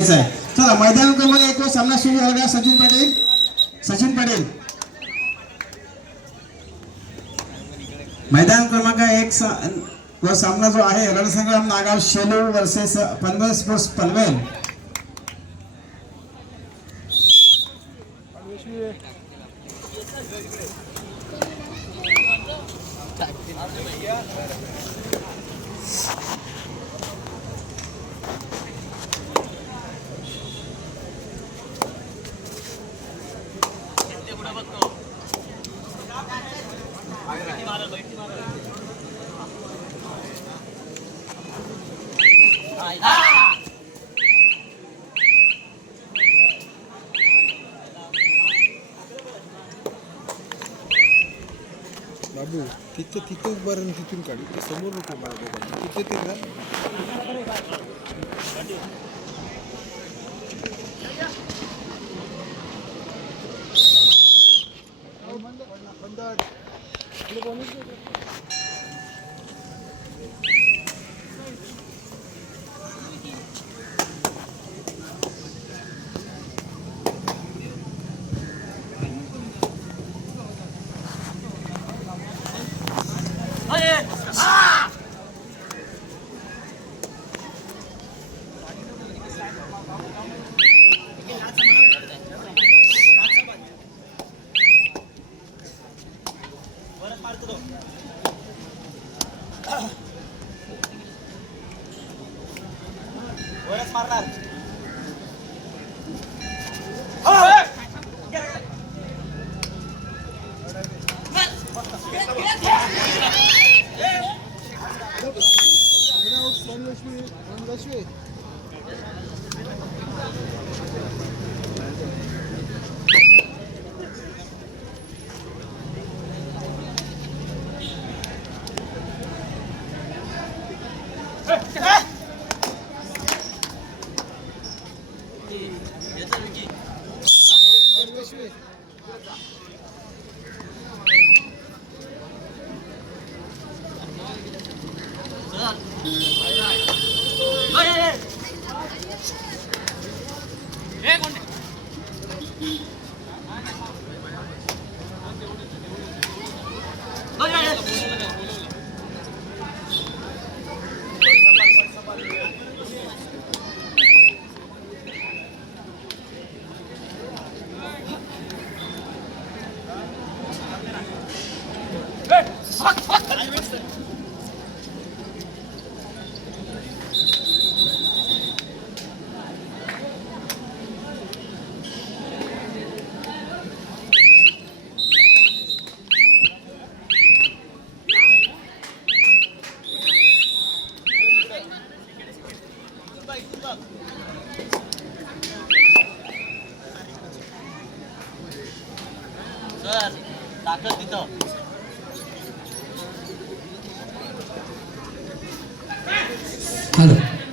चला मैदान क्रमांक 1 वर सामना सुरू झाला. सचिन पाटील मैदान क्रमांक 1 वर सामना जो आहे रणसंग्राम नागाव शेलू वर्सेस पनवेल स्पोर्ट्स पनवेल. बाबू तिथंच बरं तिथून काढू समोर नको मला तिथे ते का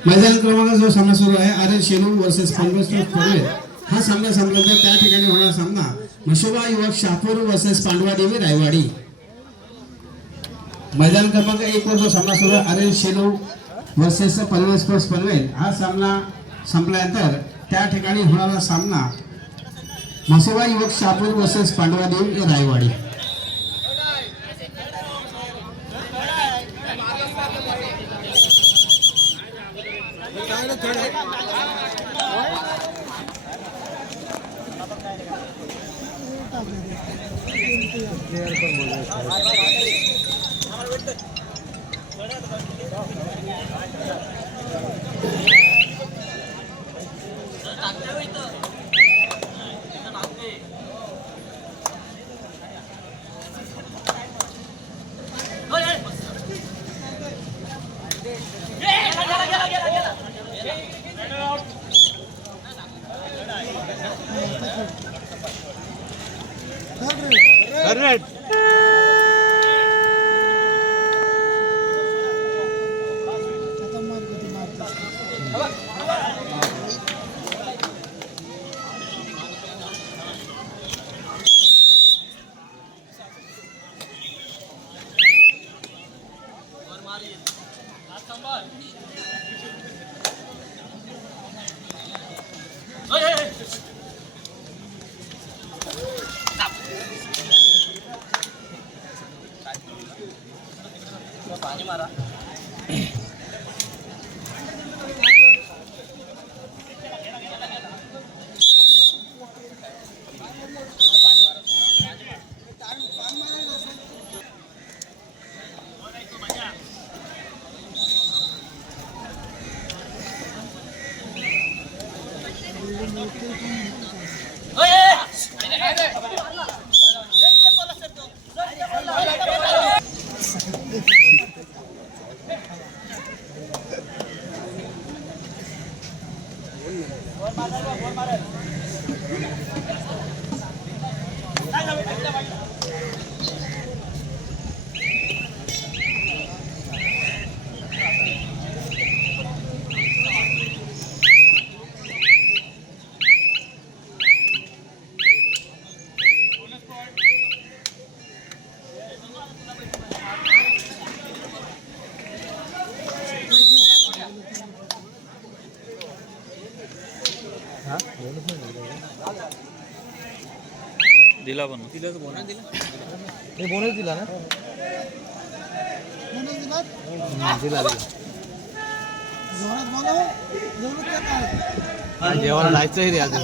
मैदान क्रमांक जो सामना सुरू आहे R Shelu versus Panvel sports Panvel. हा सामना संपल्यानंतर त्या ठिकाणी होणारा सामना मशोबा युवक शहापूर वर्सेस पांडवादेवी रायवाडी. मैदान क्रमांक 1 वर जो सामना सुरू आहे R Shelu versus Panvel sports Panvel. हा सामना संपल्यानंतर त्या ठिकाणी होणारा सामना मशोबा युवक शहापूर वर्सेस पांडवादेवी रायवाडी. दिला पण दिला तर बोनस दिला हे बोनस दिला ना दिला जेवायला जायचंय रे अजून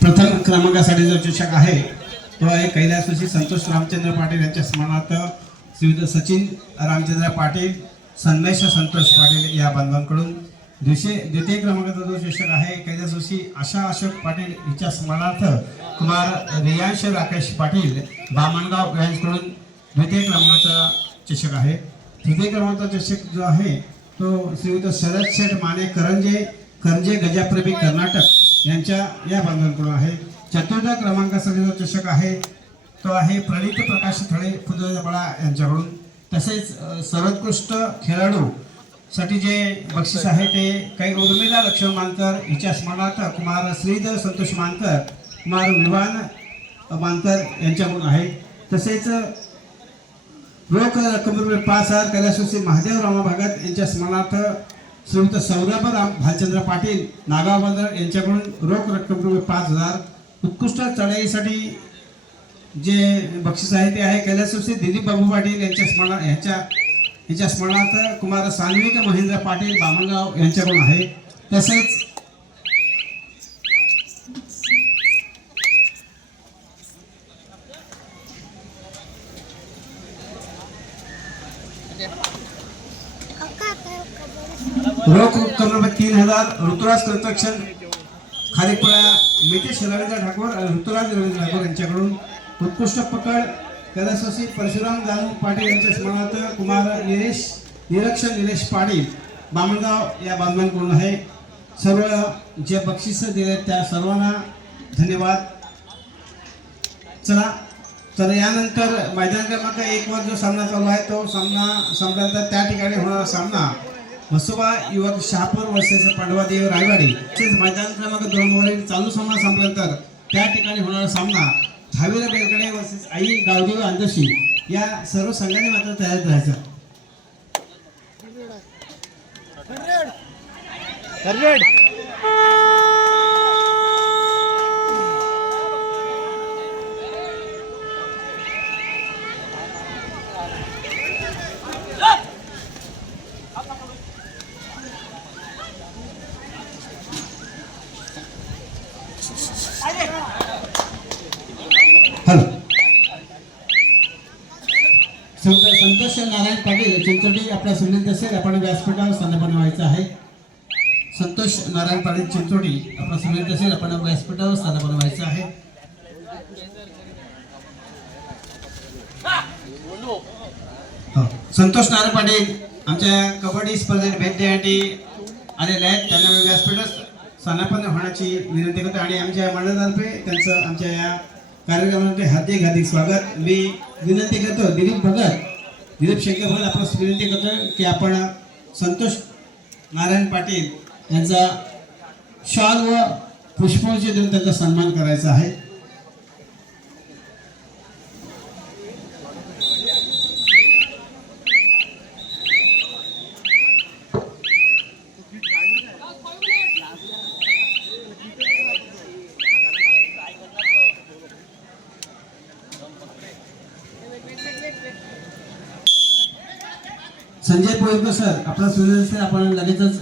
प्रथम क्रमांकासाठी जो चषक आहे तो आहे कैलासवासी संतोष रामचंद्र पाटील यांच्या स्मरणार्थ श्रीयुत सचिन रामचंद्र पाटील सन्मेश संतोष पाटील या बांधवांकडून द्वितीय क्रमांकाचा जो चषक आहे कैलासवासी आशा अशोक पाटील हिच्या स्मरणार्थ कुमार रियांश राकेश पाटील बामणगाव यांच्याकडून द्वितीय क्रमांकाचा चषक आहे. तृतीय क्रमांकाचा चषक जो आहे तो श्रीयुत शरद शेठ माने करंजे गजाप्रभी कर्नाटक यांच्या या बांधवांकडून आहे. चतुर्थ क्रमांकासाठी जो चषक आहे तो आहे प्रणित प्रकाश थळे फुलबळा यांच्याकडून. तसेच सर्वोत्कृष्ट खेळाडू साठी जे बक्षीस आहे ते काही उर्मिला लक्ष्मण मानकर हिच्या स्मरणार्थ कुमार श्रीधर संतोष मानकर कुमार विवान मानकर यांच्याकडून आहे. तसेच रोख रक्कम रुपये 5,000 कैलासवासी महादेव रामा भगत यांच्या स्मरणार्थ श्रीयुत सौरभ राम भालचंद्र पाटील नागाव बंदर यांच्याकडून रोख रक्कम रुपये 5,000. उत्कृष्ट चढाईसाठी जे बक्षीस आहे ते आहे कैलासवासी दिलीप बाबू पाटील यांच्या स्मरणार्थ कुमार सान्विक महेंद्र पाटील बामणगाव यांच्याकडून आहे. तसेच रोख रक्कम रुपये 3,000 ऋतुराज कन्स्ट्रक्शन खारीकपळा मितेश रवींद्र ठाकूर ऋतुराज रवींद्र ठाकूर यांच्याकडून. उत्कृष्ट पकड कलासोसी परशुराम जानू पाटील यांच्या स्मरणार्थ कुमार निरीक्षण निलेश पाटील बामणगाव या बांधवांकडून आहे. सर्व जे बक्षीस दिले त्या सर्वांना धन्यवाद. चला तर यानंतर मैदान क्रमांक 1 वर जो सामना चालू आहे तो सामना संपल्यानंतर त्या ठिकाणी होणारा सामना म्हसोबा युवक शहापूर वर्सेस पांडवादेव रायवाडी. तसेच मैदान क्रमांक 2 वरील चालू सामना संपल्यानंतर त्या ठिकाणी होणारा सामना धावीरा बेलकडे वर्सेस आई गावदेव अंदशी या सर्व संघांनी मात्र तयार राहायचं. हॅलो संतोष नारायण पाटील चिंचोटी आपला विनंती असेल आपण व्यासपीठावर स्थानापन्न व्हायचं आहे. संतोष नारायण पाटील चिंचोटी आपला विनंती असेल आपण व्यासपीठावर स्थानापन्न व्हायचं आहे. संतोष नारायण पाटील आमच्या कबड्डी स्पर्धेत भेट देण्यासाठी आलेले आहेत. त्यांना व्यासपीठात स्थानापन्न होण्याची विनंती करतो आणि आमच्या मंडळातर्फे त्यांचं आमच्या या कार्यक्रमामध्ये हार्दिक स्वागत. मी विनंती करतो दिलीप शेखर भगत आपल्याला विनंती करतो की आपण संतोष नारायण पाटील यांचा शॉल व पुष्पांजली देऊन त्यांचा सन्मान करायचा आहे. संजय पोळकर सर आपला सुविधा आपण लगेचच